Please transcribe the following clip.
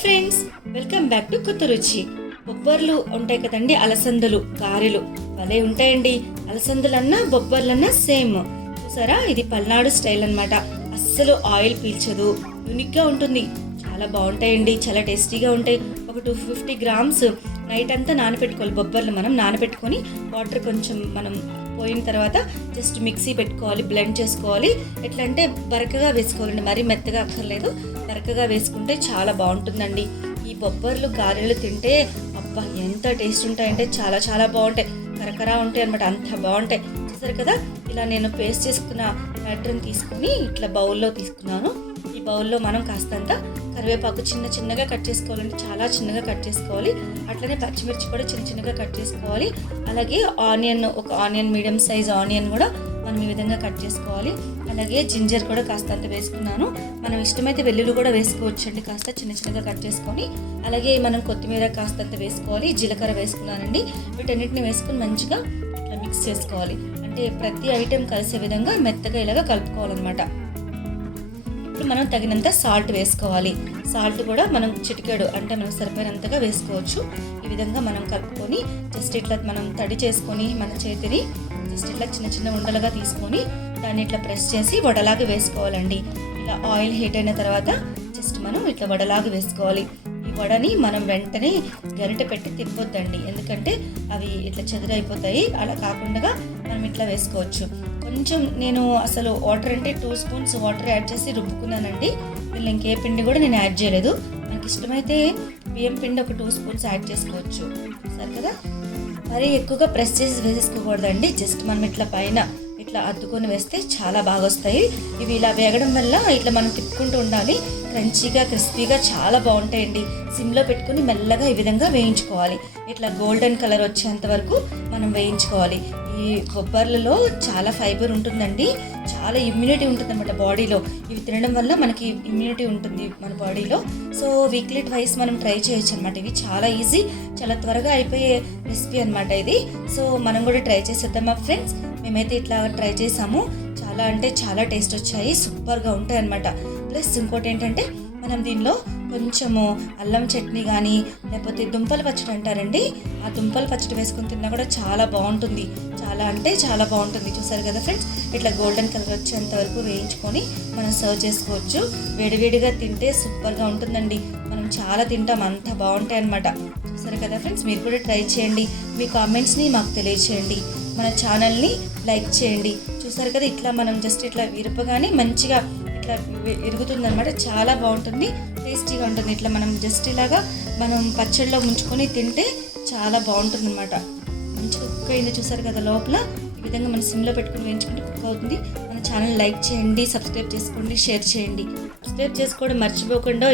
Friends welcome back to కొత్త రుచి బొబ్బర్లు ఉంటాయి కదండి అలసందలు. గారెలు. భలే ఉంటాయండి. అలసందలన్నా బొబ్బర్లన్నా సేమ్. చూసారా? ఇది పల్నాడు స్టైల్ అన్నమాట. అస్సలు ఆయిల్ పీల్చదు. యూనిక్గా ఉంటుంది. చాలా బాగుంటాయండి. చాలా టేస్టీగా ఉంటాయి. ఒక టూ ఫిఫ్టీ గ్రామ్స్ నైట్ అంతా నానబెట్టుకోవాలి బొబ్బర్లు మనం నానబెట్టుకొని వాటర్ కొంచెం మనం పోయిన తర్వాత జస్ట్ మిక్సీ పెట్టుకోవాలి బ్లెండ్ చేసుకోవాలి. ఎట్లా అంటే బరకగా వేసుకోవాలండి మరీ మెత్తగా అక్కర్లేదు. బరకగా వేసుకుంటే చాలా బాగుంటుందండి. ఈ బొబ్బర్లు గారెలు తింటే అబ్బా ఎంత టేస్ట్ ఉంటాయంటే చాలా చాలా బాగుంటాయి. కరకరా ఉంటాయి అనమాట అంత బాగుంటాయి. చూసారు కదా? ఇలా నేను పేస్ట్ చేసుకున్న బ్యాటర్ని తీసుకొని ఇట్లా బౌల్లో తీసుకున్నాను. ఈ బౌల్లో మనం కాస్తంత కరివేపాకు చిన్న చిన్నగా కట్ చేసుకోవాలంటే చాలా చిన్నగా కట్ చేసుకోవాలి. అట్లనే పచ్చిమిర్చి కూడా చిన్న చిన్నగా కట్ చేసుకోవాలి. అలాగే ఆనియన్ ఒక ఆనియన్ మీడియం సైజ్ ఆనియన్ కూడా మనం ఈ విధంగా కట్ చేసుకోవాలి. అలాగే జింజర్ కూడా కాస్తంత వేసుకున్నాను. మనం ఇష్టమైతే వెల్లుల్లి కూడా వేసుకోవచ్చండి. కాస్త చిన్న చిన్నగా కట్ చేసుకొని అలాగే మనం కొత్తిమీర కాస్తంత వేసుకోవాలి. జీలకర్ర వేసుకున్నానండి. వీటన్నిటిని వేసుకొని మంచిగా ఇట్లా మిక్స్ చేసుకోవాలి. అంటే ప్రతి ఐటెం కలిసే విధంగా మెత్తగా ఇలాగా కలుపుకోవాలన్నమాట. ఇప్పుడు మనం తగినంత సాల్ట్ వేసుకోవాలి. సాల్ట్ కూడా మనం చిటికెడు అంటే మనం సరిపోయినంతగా వేసుకోవచ్చు. ఈ విధంగా మనం కలుపుకొని జస్ట్ ఇట్లా మనం తడి చేసుకొని మన చేతిని జస్ట్ ఇట్లా చిన్న చిన్న ఉండలుగా తీసుకొని దాన్ని ఇట్లా ప్రెస్ చేసి వడలాగా వేసుకోవాలండి. ఇలా ఆయిల్ హీట్ అయిన తర్వాత జస్ట్ మనం ఇట్లా వడలాగా వేసుకోవాలి. ఈ వడని మనం వెంటనే గరిట పెట్టి తిప్పొద్దండి. ఎందుకంటే అవి ఇట్లా చెదిరైపోతాయి. అలా కాకుండా ఇట్లా వేసుకోవచ్చు. కొంచెం నేను అసలు వాటర్ అంటే టూ స్పూన్స్ వాటర్ యాడ్ చేసి రుబ్బుకున్నానండి. దీనిలో ఇంకే పిండి కూడా నేను యాడ్ చేయలేదు. మనకి ఇష్టమైతే బియ్యం పిండి ఒక టూ స్పూన్స్ యాడ్ చేసుకోవచ్చు. సరే కదా? మరి ఎక్కువగా ప్రెస్ చేసి వేసేసుకోకూడదండి. జస్ట్ మనం ఇట్లా పైన ఇట్లా అద్దుకొని వేస్తే చాలా బాగా వస్తాయి. ఇవి ఇలా వేగడం వల్ల ఇట్లా మనం తిప్పుకుంటూ ఉండాలి. క్రంచీగా క్రిస్పీగా చాలా బాగుంటాయండి. సిమ్లో పెట్టుకొని మెల్లగా ఈ విధంగా వేయించుకోవాలి. ఇట్లా గోల్డెన్ కలర్ వచ్చేంత వరకు మనం వేయించుకోవాలి. ఈ కొబ్బర్లలో చాలా ఫైబర్ ఉంటుందండి. చాలా ఇమ్యూనిటీ ఉంటుంది అనమాట బాడీలో. ఇవి తినడం వల్ల మనకి ఇమ్యూనిటీ ఉంటుంది మన బాడీలో. సో వీక్లీ ట్వైస్ మనం ట్రై చేయొచ్చు అనమాట ఇవి చాలా ఈజీ చాలా త్వరగా అయిపోయే రెసిపీ అనమాట ఇది. సో మనం కూడా ట్రై చేసేద్దామా ఫ్రెండ్స్? మేమైతే ఇట్లా ట్రై చేసాము. చాలా అంటే చాలా టేస్ట్ వచ్చాయి. సూపర్గా ఉంటాయి అనమాట ప్లస్ ఇంకోటి ఏంటంటే మనం దీనిలో కొంచెము అల్లం చట్నీ కానీ లేకపోతే దుంపలు పచ్చడి అంటారండి. ఆ దుంపలు పచ్చడి వేసుకొని తిన్నా కూడా చాలా బాగుంటుంది. చాలా అంటే చాలా బాగుంటుంది. చూసారు కదా ఫ్రెండ్స్? ఇట్లా గోల్డెన్ కలర్ వచ్చేంత వరకు వేయించుకొని మనం సర్వ్ చేసుకోవచ్చు. వేడివేడిగా తింటే సూపర్గా ఉంటుందండి. మనం చాలా తింటాం. అంత బాగుంటాయి అనమాట చూసారు కదా ఫ్రెండ్స్? మీరు కూడా ట్రై చేయండి. మీ కామెంట్స్ని మాకు తెలియచేయండి. మన ఛానల్ని లైక్ చేయండి. చూసారు కదా? ఇట్లా మనం జస్ట్ ఇట్లా విరపగానే మంచిగా ఇట్లా ఇరుగుతుంది అనమాట చాలా బాగుంటుంది. టేస్టీగా ఉంటుంది. ఇట్లా మనం జస్ట్ ఇలాగా మనం పచ్చడిలో ముంచుకొని తింటే చాలా బాగుంటుంది అనమాట మంచిగా కుక్ అయింది చూసారు కదా లోపల. ఈ విధంగా మన సిమ్లో పెట్టుకుని వేయించుకుంటే కుక్ అవుతుంది. మన ఛానల్ లైక్ చేయండి సబ్స్క్రైబ్ చేసుకోండి షేర్ చేయండి. సబ్స్క్రైబ్ చేసుకోవడం మర్చిపోకుండా